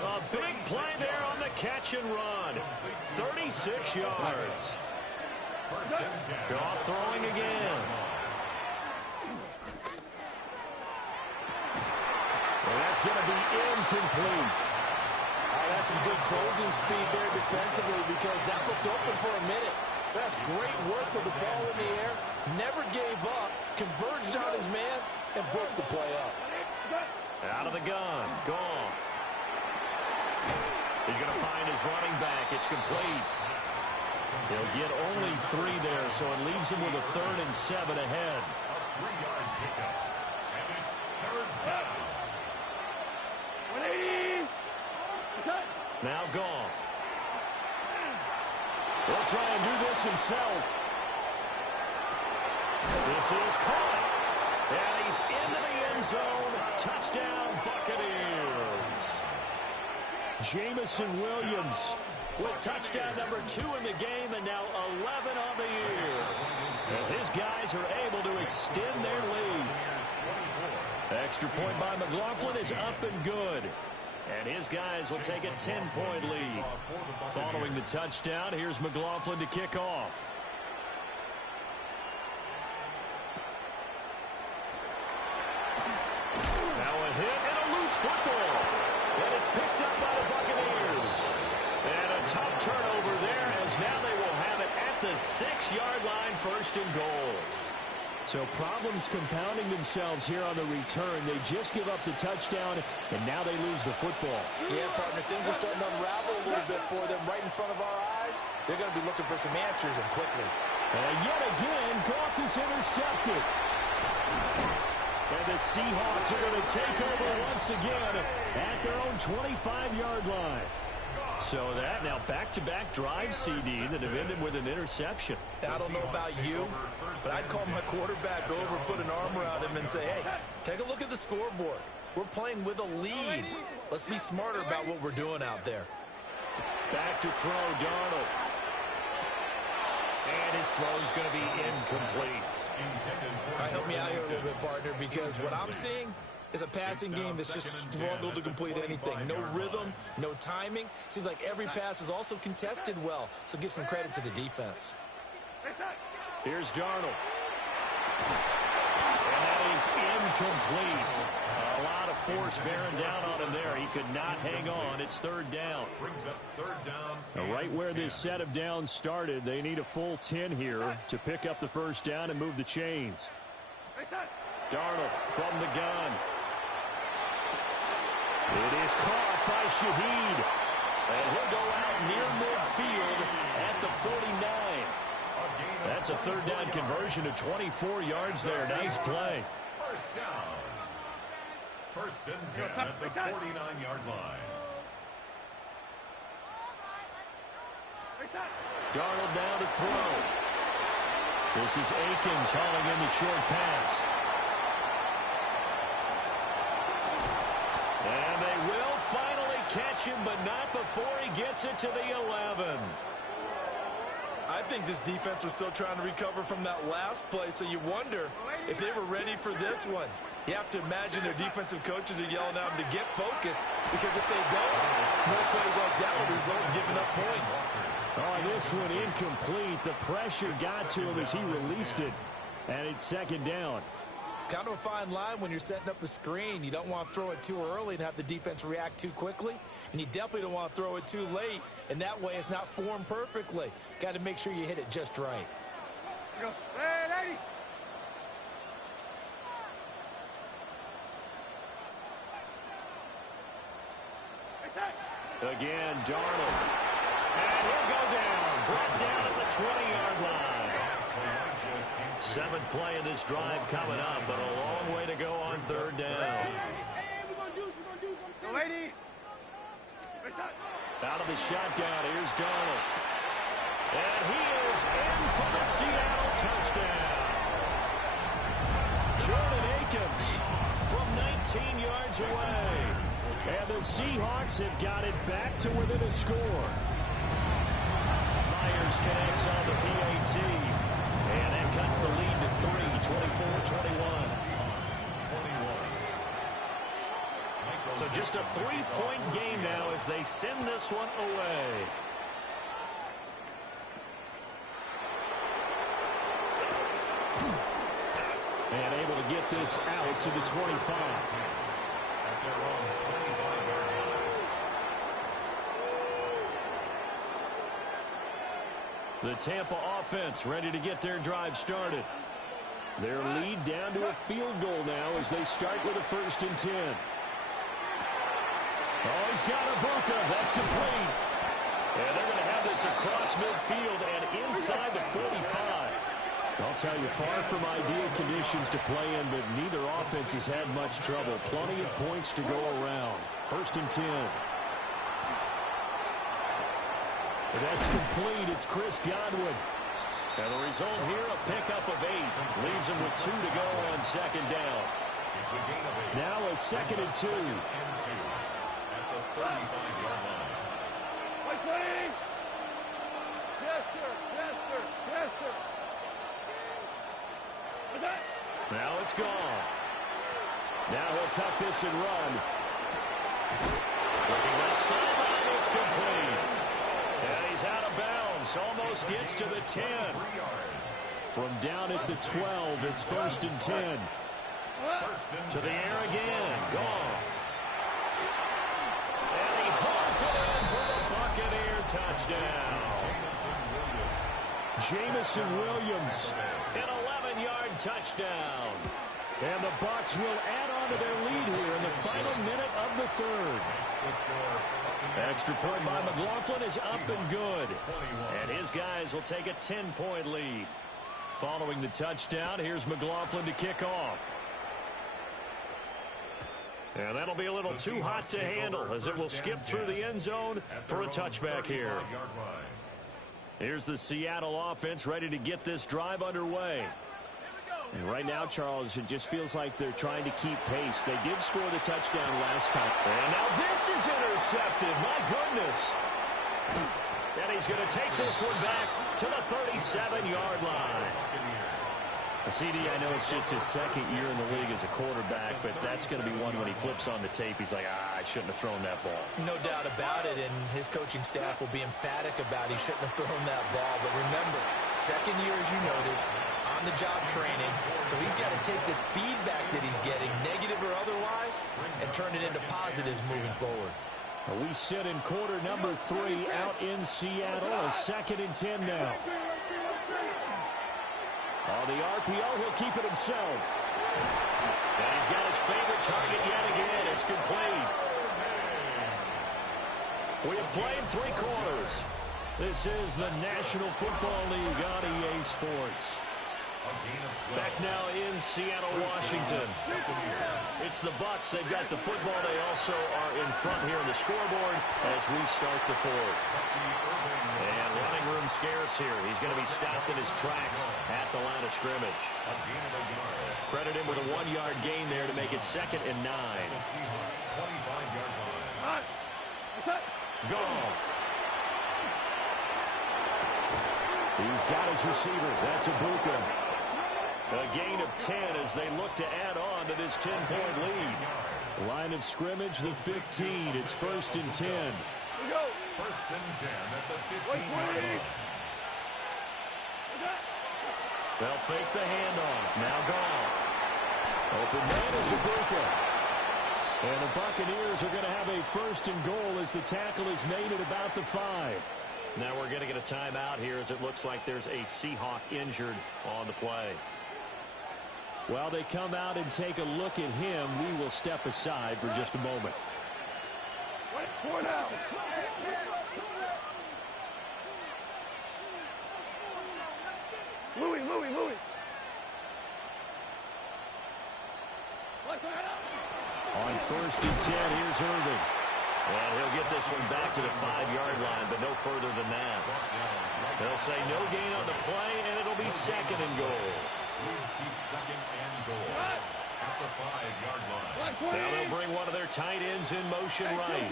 A big play there on the catch and run. 36 yards. Goff throwing again. And that's going to be incomplete. That's some good closing speed there defensively because that looked open for a minute. That's great work with the ball in the air. Never gave up, converged on his man, and broke the play up. Out of the gun, Goff. He's going to find his running back. It's complete. He'll get only 3 there, so it leaves him with a 3rd and 7 ahead. A 3-yard pickup. And it's 3rd down. 180. Now Goff. He'll try and do this himself. This is caught. And he's into the end zone. Touchdown, Buccaneers. Jamison Williams with touchdown number 2 in the game, and now 11 on the year, as his guys are able to extend their lead. Extra point by McLaughlin is up and good. And his guys will take a 10-point lead. Following the touchdown, here's McLaughlin to kick off. Now a hit and a loose football. And it's picked up by the Buccaneers. And a tough turnover there, as now they will have it at the 6-yard line, 1st and goal. So problems compounding themselves here on the return. They just give up the touchdown, and now they lose the football. Yeah, partner, things are starting to unravel a little bit for them right in front of our eyes. They're going to be looking for some answers, and quickly. And yet again, Goff is intercepted. And the Seahawks are going to take over once again at their own 25-yard line. So that now back-to-back drive, CD, that have ended with an interception. I don't know about you, but I'd call my quarterback over, put an arm around him, and say, hey, take a look at the scoreboard. We're playing with a lead. Let's be smarter about what we're doing out there. Back to throw, Darnold. And his throw's going to be incomplete. All right, help me out here a little bit, partner, because what I'm seeing is a passing game that's just struggled to complete anything. No rhythm, no timing. Seems like every pass is also contested well, so give some credit to the defense. Here's Darnold. And that is incomplete. A lot of force bearing down on him there. He could not hang on. It's third down. Brings up third down. Now, right where this set of downs started, they need a full 10 here to pick up the first down and move the chains. Darnold from the gun. It is caught by Shaheed. And he'll go out near midfield at the 49. That's a third down conversion of 24 yards there. Nice play. First down. First and 10 at the 49-yard line. Darnold now to throw. This is Akins hauling in the short pass. And they will finally catch him, but not before he gets it to the 11. I think this defense was still trying to recover from that last play, so you wonder if they were ready for this one. You have to imagine their defensive coaches are yelling at them to get focused, because if they don't, more plays like that will result in giving up points. Oh, this one incomplete. The pressure got to him as he released it, and it's second down. Kind of a fine line when you're setting up the screen. You don't want to throw it too early and have the defense react too quickly, and you definitely don't want to throw it too late, and that way it's not formed perfectly. Got to make sure you hit it just right. Again, Darnold. And he'll go down. Brought down at the 20-yard line. Seventh play of this drive coming up, but a long way to go on third down. Out of the shotgun, here's Darnold. And he is in for the Seattle touchdown. Jordan Akins from 19 yards away. And the Seahawks have got it back to within a score. Myers connects on the PAT. And that cuts the lead to 3, 24-21. So just a 3-point game now as they send this one away. And able to get this out to the 25. The Tampa offense ready to get their drive started. Their lead down to a field goal now as they start with a first and 10. Oh, he's got Ibuka. That's complete. And they're going to have this across midfield and inside the 45. I'll tell you, far from ideal conditions to play in, but neither offense has had much trouble. Plenty of points to go around. First and 10. And that's complete. It's Chris Godwin. And the result here, a pickup of 8. Leaves him with 2 to go on second down. Now a second and 2. Now it's gone. Now he'll tuck this and run. Looking left sideline, it's complete. And he's out of bounds. Almost gets to the 10. From down at the 12, it's first and 10. To the air again. Goff. And he hauls it in for the Buccaneer touchdown. Jamison Williams, an 11-yard touchdown. And the Bucs will add on to their lead here in the final minute of the third. Extra point by McLaughlin is up and good. And his guys will take a 10-point lead. Following the touchdown, here's McLaughlin to kick off. And that'll be a little too hot to handle as it will skip through the end zone for a touchback here. Here's the Seattle offense ready to get this drive underway. And right now, Charles, it just feels like they're trying to keep pace. They did score the touchdown last time. And now this is intercepted. My goodness. And he's going to take this one back to the 37-yard line. CD, I know it's just his second year in the league as a quarterback, but that's going to be one when he flips on the tape. He's like, I shouldn't have thrown that ball. No doubt about it, and his coaching staff will be emphatic about he shouldn't have thrown that ball. But remember, second year, as you noted, on-the-job training, so he's got to take this feedback that he's getting, negative or otherwise, and turn it into positives moving forward. We sit in quarter number 3 out in Seattle, a 2nd and 10 now. On the RPO, he'll keep it himself. And he's got his favorite target yet again. It's complete. We have played 3 quarters. This is the National Football League on EA Sports. Back now in Seattle, Washington. It's the Bucs. They've got the football. They also are in front here on the scoreboard as we start the 4th. And running room scarce here. He's going to be stopped in his tracks at the line of scrimmage. Credit him with a 1-yard gain there to make it 2nd and 9. Goff. He's got his receiver. That's Ibuka. A gain of 10 as they look to add on to this 10-point lead. Line of scrimmage, the 15. It's 1st and 10. We go. 1st and 10 at the 15-yard line. They'll fake the handoff. Now Goff. Open man is Ibuka. And the Buccaneers are going to have a 1st and goal as the tackle is made at about the 5. Now we're going to get a timeout here as it looks like there's a Seahawk injured on the play. While they come out and take a look at him, we will step aside for just a moment. Louis. On 1st and 10, here's Irving. And he'll get this one back to the 5-yard line, but no further than that. They'll say no gain on the play, and it'll be 2nd and goal. Moves to 2nd and goal at the 5-yard line. Now they'll bring one of their tight ends in motion right.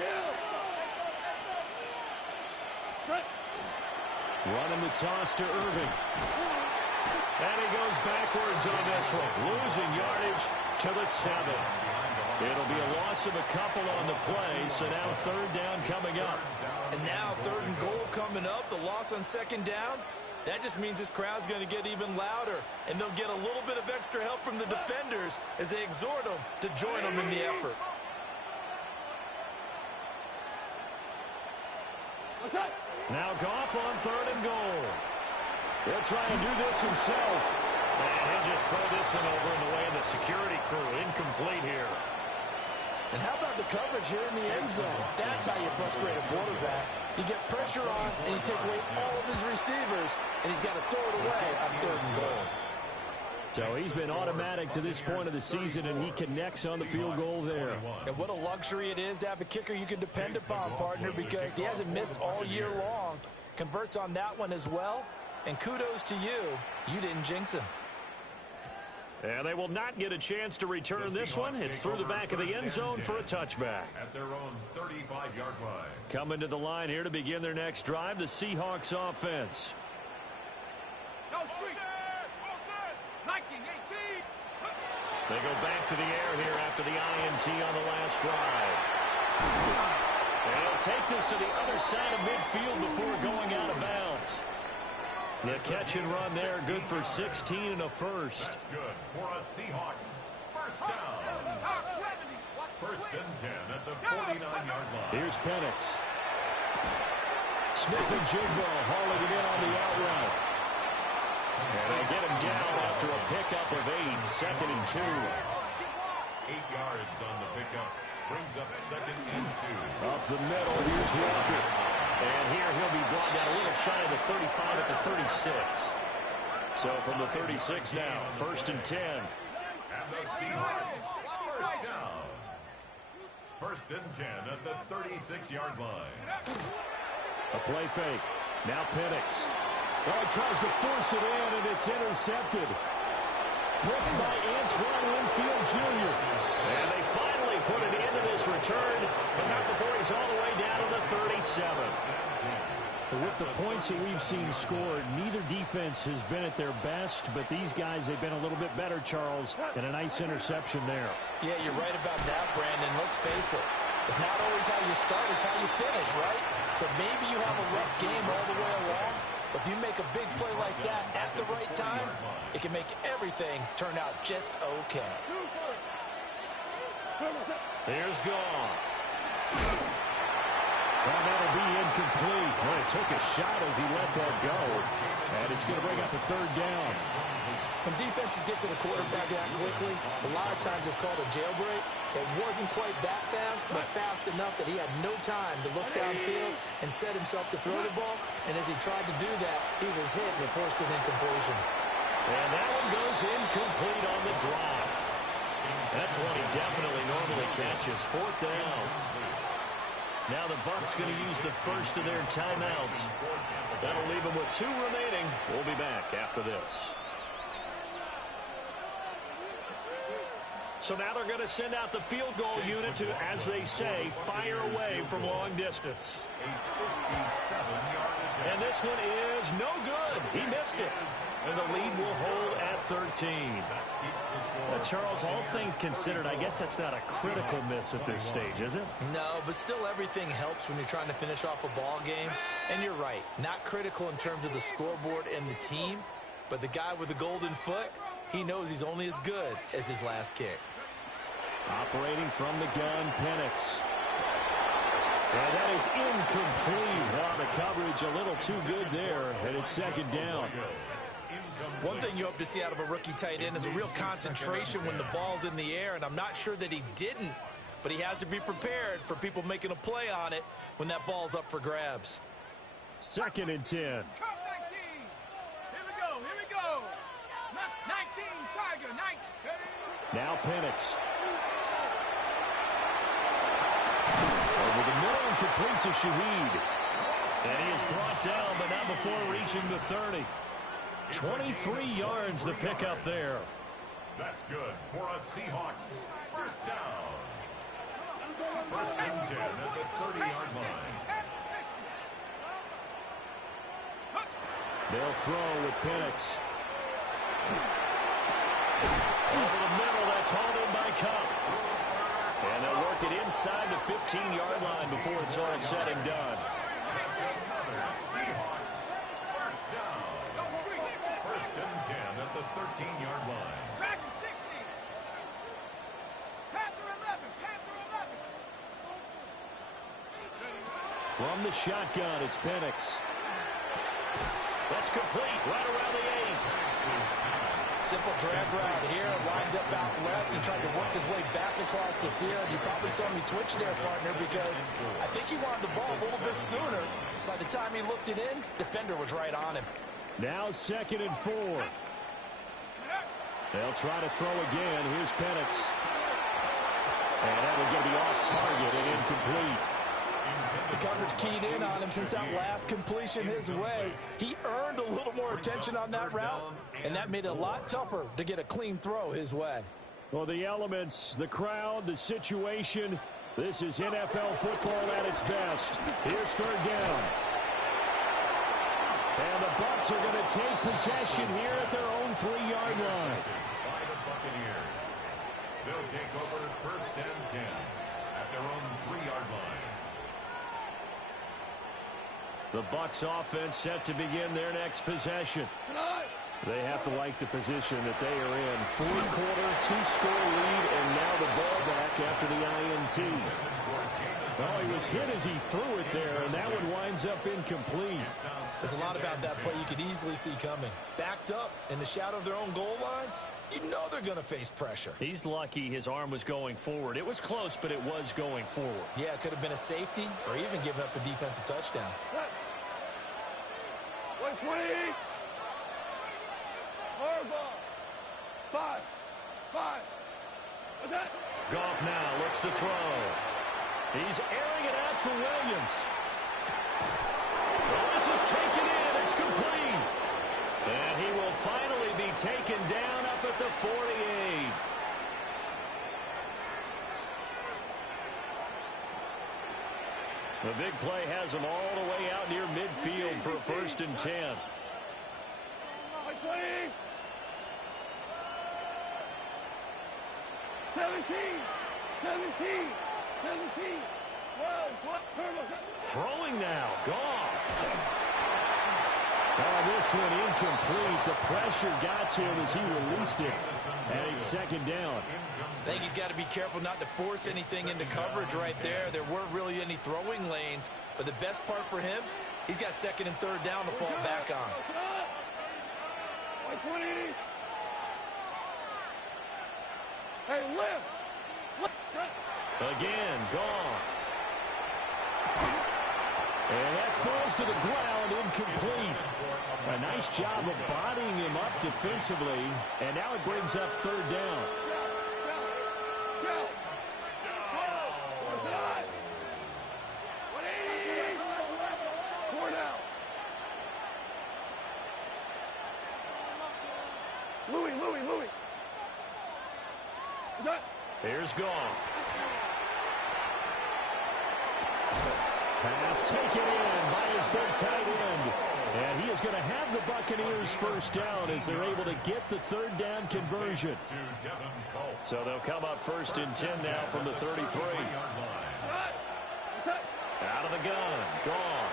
Running the toss to Irving. And he goes backwards on this one, losing yardage to the 7. It'll be a loss of a couple on the play, so now 3rd down coming up. And now 3rd and goal coming up, the loss on 2nd down. That just means this crowd's going to get even louder, and they'll get a little bit of extra help from the defenders as they exhort them to join them in the effort. Now Goff on 3rd and goal. He'll try and do this himself. And he'll just throw this one over in the way of the security crew. Incomplete here. And how about the coverage here in the end zone? That's how you frustrate a quarterback. You get pressure on, and you take away all of his receivers, and he's got to throw it away on 3rd and goal. So he's been automatic to this point of the season, and he connects on the field goal there. And what a luxury it is to have a kicker you can depend upon, partner, because he hasn't missed all year long. Converts on that one as well. And kudos to you. You didn't jinx him. And they will not get a chance to return this one. It's through the back of the end zone for a touchback. At their own 35-yard line. Coming to the line here to begin their next drive, the Seahawks offense. They go back to the air here after the INT on the last drive. And he'll take this to the other side of midfield before going out of bounds. The catch and run there, good for 16 and a 1st. That's good for a Seahawks. 1st down. 1st and 10 at the 49-yard line. Here's Penix. Smith and Jigbo hauling it in on the out route. And they get him down after a pickup of 8, 2nd and 2. 8 yards on the pickup. Brings up 2nd and 2. Up the middle, here's Walker. And here he'll be brought down a little shy of the 35 at the 36. So from the 36 now, 1st and 10. And the Seahawks, 1st down. 1st and 10 at the 36-yard line. A play fake. Now Penix. Oh, he tries to force it in, and it's intercepted. Blitzed by Antoine Winfield Jr. And they finally put it into this return, but not before he's all the way down to the 37. With the points that we've seen scored, neither defense has been at their best, but these guys, they've been a little bit better, Charles, and a nice interception there. Yeah, you're right about that, Brandon. Let's face it. It's not always how you start, it's how you finish, right? So maybe you have a rough game all the way along, but if you make a big play like that at the right time, it can make everything turn out just okay. Here's Goff. Well, that'll be incomplete. Well, he took a shot as he let that go, and it's going to bring up a third down. When defenses get to the quarterback that quickly, a lot of times it's called a jailbreak. It wasn't quite that fast, but fast enough that he had no time to look downfield and set himself to throw the ball. And as he tried to do that, he was hit and it forced an incompletion. And that one goes incomplete on the drop. That's one he definitely normally catches. Fourth down. Now the Bucs going to use the first of their timeouts. That'll leave them with 2 remaining. We'll be back after this. So now they're going to send out the field goal unit to, as they say, fire away from long distance. And this one is no good. He missed it. And the lead will hold at 13. Charles, all things considered, I guess that's not a critical miss at this stage, is it? No, but still everything helps when you're trying to finish off a ball game. And you're right, not critical in terms of the scoreboard and the team, but the guy with the golden foot, he knows he's only as good as his last kick. Operating from the gun, Penix. And that is incomplete. Wow, the coverage a little too good there, and it's second down. One thing you hope to see out of a rookie tight end is a real concentration when the ball's in the air, and I'm not sure that he didn't, but he has to be prepared for people making a play on it when that ball's up for grabs. Second and 10. Here we go. 19, Tiger, 19. Now Penix. Over the middle and complete to Shaheed. And he is brought down, but not before reaching the 30. 23 yards the pickup there. That's good for a Seahawks first down. First and 10 at the 30-yard line. They'll throw with Penix. Over the middle, that's hauled in by Cup. And they'll work it inside the 15-yard line before it's all said and done. That's another Seahawks first down. First and 10 at the 13-yard line. Dragon 60. Panther 11. From the shotgun, it's Penix. That's complete right around the 8. Simple drag route here, lined up out left and tried to work his way back across the field. You probably saw me twitch there, partner, because I think he wanted the ball a little bit sooner. By the time he looked it in, defender was right on him. Now second and 4. They'll try to throw again. Here's Penix. And that will get me off target and incomplete. The coverage keyed in on him since that last completion his way. He earned a little more attention on that route, and that made it a lot tougher to get a clean throw his way. Well, the elements, the crowd, the situation, this is NFL football at its best. Here's third down. And the Bucs are going to take possession here at their own 3-yard line. By the Buccaneers. They'll take over first and 10 at their own 3-yard line. The Bucs offense set to begin their next possession. They have to like the position that they are in. Fourth quarter, 2-score lead, and now the ball back after the INT. Oh, he was hit as he threw it there, and that one winds up incomplete. There's a lot about that play you could easily see coming. Backed up in the shadow of their own goal line, you know they're going to face pressure. He's lucky his arm was going forward. It was close, but it was going forward. Yeah, it could have been a safety or even given up a defensive touchdown. 120. Five. What's that? Goff now looks to throw. He's airing it out for Williams. Well, this is taken in. It's complete. And he will finally be taken down up at the 48. The big play has him all the way out near midfield for a 1st and 10. 17. Throwing now, Goff. This one incomplete. The pressure got to him as he released it. And it's 2nd down. I think he's got to be careful not to force anything into coverage right there. There weren't really any throwing lanes. But the best part for him, he's got 2nd and 3rd down to fall back on. Hey, lift. Again, Goff. And that falls to the ground, incomplete. A nice job of bodying him up defensively. And now it brings up 3rd down. Louis. Here's Goff. Pass taken in by his big tight end. And he is going to have the Buccaneers 1st down as they're able to get the 3rd down conversion. So they'll come up 1st and 10 now from the 33. Out of the gun, Goff.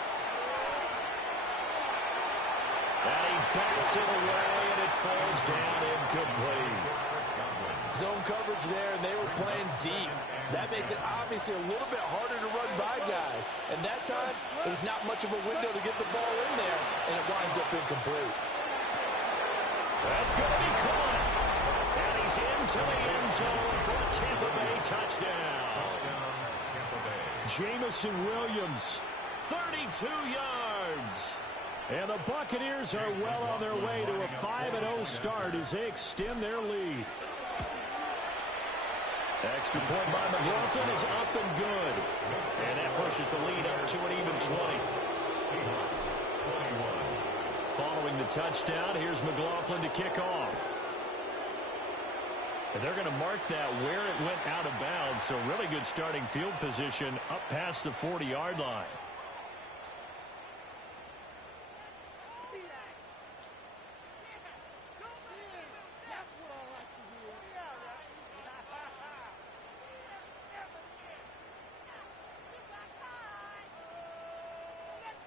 And he backs it away, and it falls down incomplete. Zone coverage there, and they were playing deep. That makes it obviously a little bit harder to run by guys. And that time, there's not much of a window to get the ball in there, and it winds up incomplete. That's going to be caught. And he's into the end zone for a Tampa Bay touchdown. Jamison Williams, 32 yards. And the Buccaneers are well on their way to a 5-0 start as they extend their lead. Extra point by McLaughlin is up and good. And that pushes the lead up to an even 20. Following the touchdown, here's McLaughlin to kick off. And they're going to mark that where it went out of bounds. So really good starting field position up past the 40-yard line.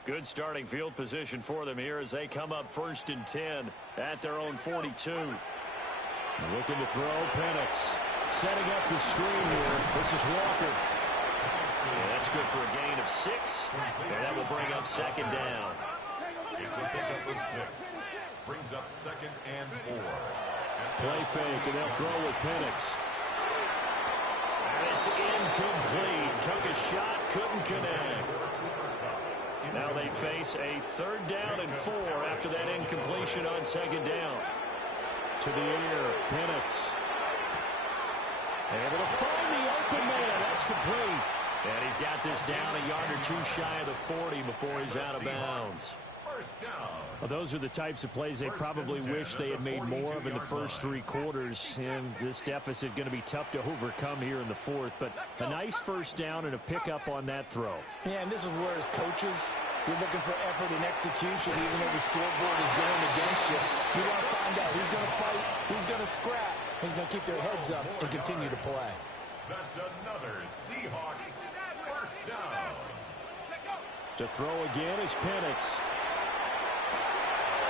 Good starting field position for them here as they come up 1st and 10 at their own 42. Looking to throw, Penix. Setting up the screen here. This is Walker. Yeah, that's good for a gain of 6. And that will bring up 2nd down. It's a pickup of 6. Brings up 2nd and 4. Play fake, and they'll throw with Penix. And it's incomplete. Took a shot, couldn't connect. Now they face a 3rd down and 4 after that incompletion on 2nd down. To the air, Penix. Able to find the open man. That's complete. And he's got this down a yard or 2 shy of the 40 before he's out of bounds. Well, those are the types of plays they probably wish they had made more of in the first 3 quarters. And this deficit going to be tough to overcome here in the 4th. But a nice 1st down and a pickup on that throw. Yeah, and this is where as coaches, you're looking for effort and execution, even though the scoreboard is going against you. You want to find out who's going to fight, who's going to scrap, who's going to keep their heads up and continue to play. That's another Seahawks 1st down. To throw again is Penix.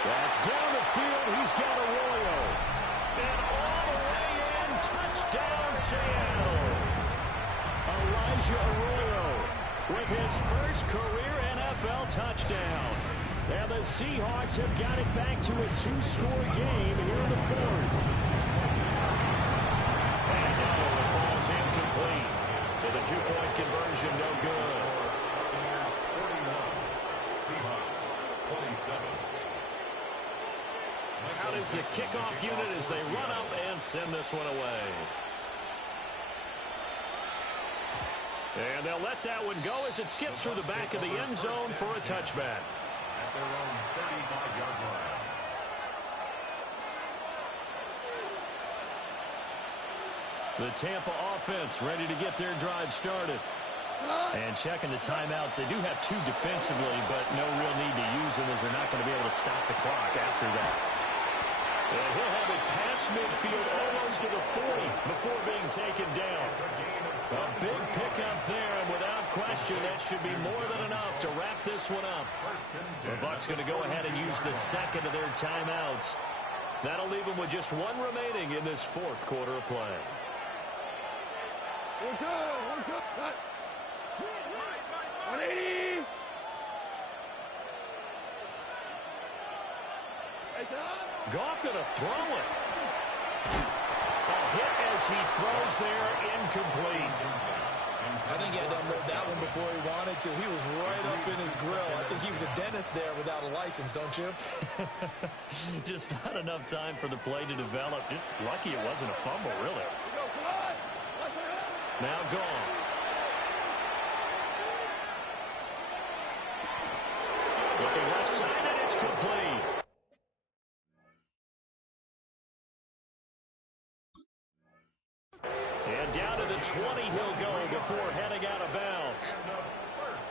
That's down the field. He's got Arroyo. And all the way in. Touchdown, Seattle. Elijah Arroyo with his first career NFL touchdown. And the Seahawks have got it back to a 2-score game here in the 4th. And no, it falls incomplete. So the 2-point conversion no good. Seahawks 27. Out is the kickoff unit as they run up and send this one away. And they'll let that one go as it skips through the back of the end zone for a touchback. At their own 35-yard line. The Tampa offense ready to get their drive started. And checking the timeouts, they do have 2 defensively, but no real need to use them as they're not going to be able to stop the clock after that. And he'll have it past midfield almost to the 40 before being taken down. A big pickup there, and without question, that should be more than enough to wrap this one up. The Bucs going to go ahead and use the second of their timeouts. That'll leave them with just 1 remaining in this 4th quarter of play. Goff going to throw it. A hit as he throws there, incomplete. I think he had to unload that one before he wanted to. He was right up in his grill. I think he was a dentist there without a license, don't you? Just not enough time for the play to develop. Just lucky it wasn't a fumble, really. Now Goff. Looking left side, and it's complete. And down to the 20 he'll go before heading out of bounds.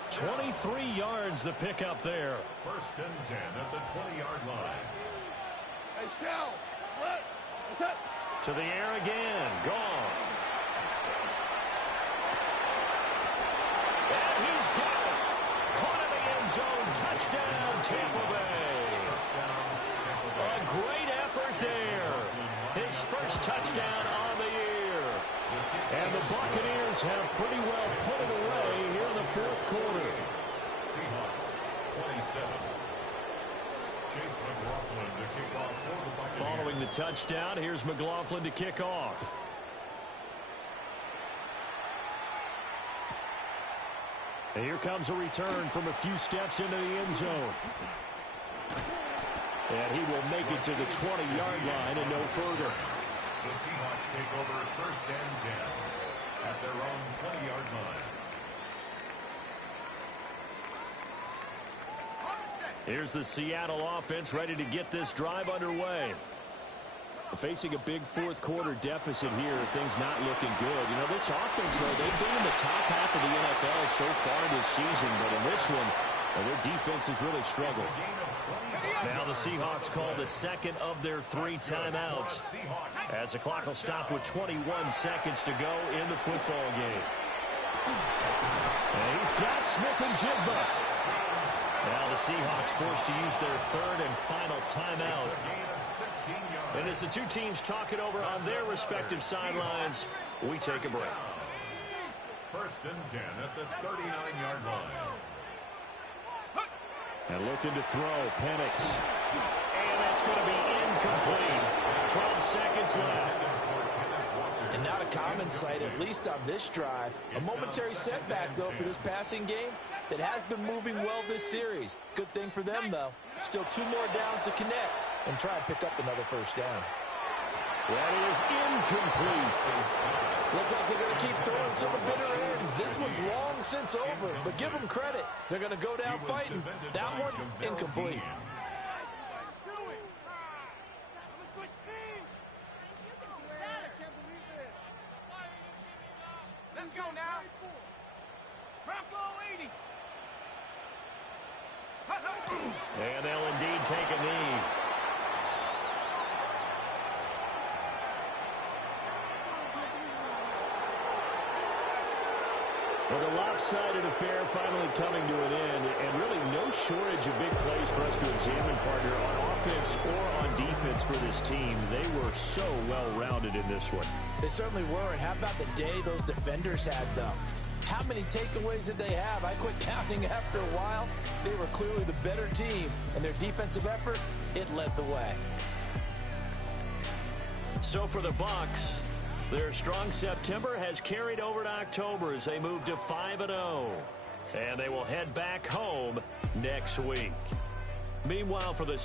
23 yards the pickup there. 1st and 10 at the 20-yard line. To the air again. Goff. And he's got it. Caught in the end zone. Touchdown, Tampa Bay. A great effort there. His first touchdown on the year. And the Buccaneers have pretty well put it away here in the 4th quarter. Seahawks 27. Chase McLaughlin to kick off for the Buccaneers. Following the touchdown, here's McLaughlin to kick off. And here comes a return from a few steps into the end zone. And he will make it to the 20-yard line and no further. The Seahawks take over 1st and 10 at their own 20-yard line. Here's the Seattle offense ready to get this drive underway. Facing a big 4th quarter deficit here, things not looking good. You know, this offense, though, they've been in the top half of the NFL so far this season, but in this one, their defense has really struggled. Now the Seahawks call the second of their 3 timeouts as the clock will stop with 21 seconds to go in the football game. And he's got Smith-Njigba. Now the Seahawks forced to use their 3rd and final timeout. And as the 2 teams talk it over on their respective sidelines, we take a break. 1st and 10 at the 39-yard line. And looking to throw, Penix. And that's going to be incomplete. 12 seconds left. And not a common sight, at least on this drive. A momentary setback, though, for this passing game that has been moving well this series. Good thing for them, though. Still 2 more downs to connect and try and pick up another 1st down. That is incomplete. Looks like they're going to keep throwing to the bitter end. This one's long since over, but give them credit. They're going to go down fighting. That one, incomplete. Let's go now. Bronco 80. And they'll indeed take a knee. Well, the lopsided affair finally coming to an end, and really no shortage of big plays for us to examine, partner, on offense or on defense for this team. They were so well-rounded in this one. They certainly were, and how about the day those defenders had, though? How many takeaways did they have? I quit counting after a while. They were clearly the better team, and their defensive effort, it led the way. So for the Bucs, their strong September has carried over to October as they move to 5-0. And they will head back home next week. Meanwhile, for the